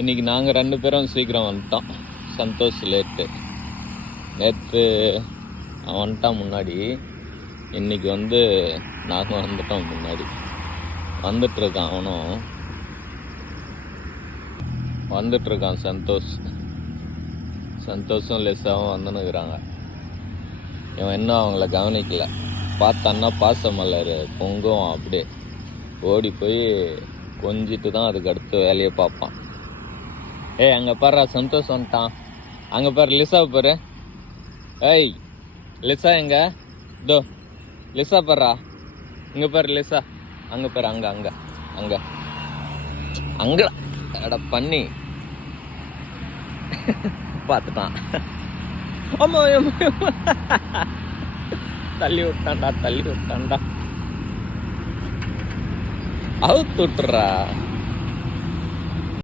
இன்றைக்கி நாங்கள் 2 பேரும் சீக்கிரம் வந்துட்டோம். சந்தோஷ் லேட்டு. நேற்று அவன் வந்துட்டான் முன்னாடி. இன்றைக்கி நாங்கள் வந்துட்டோம் முன்னாடி. வந்துட்டுருக்கான் அவனும். வந்துட்டுருக்கான் சந்தோஷும் லெஸ்ஸாகவும் வந்துன்னுக்குறாங்க. இவன் இன்னும் அவங்கள கவனிக்கல. பார்த்தான்னா பாசமல்லர் பொங்கும். அப்படியே ஓடி போய் கொஞ்சிட்டு தான் அதுக்கு அடுத்த வேலையை பார்ப்பான். அங்கே பாரு சந்தோஷ் வந்துட்டான். அங்கே பாரு லிசா பாரு. ஏய் லிசா எங்க? இதோ லிசா பாரா. இங்கே பாரு லிசா. அங்கே பாரு. அங்கே அங்கே அங்கே அங்கே அட பண்ணி பார்த்துட்டான். ஆமா தள்ளி விட்டான்டா. அவுத்து விட்டுறா.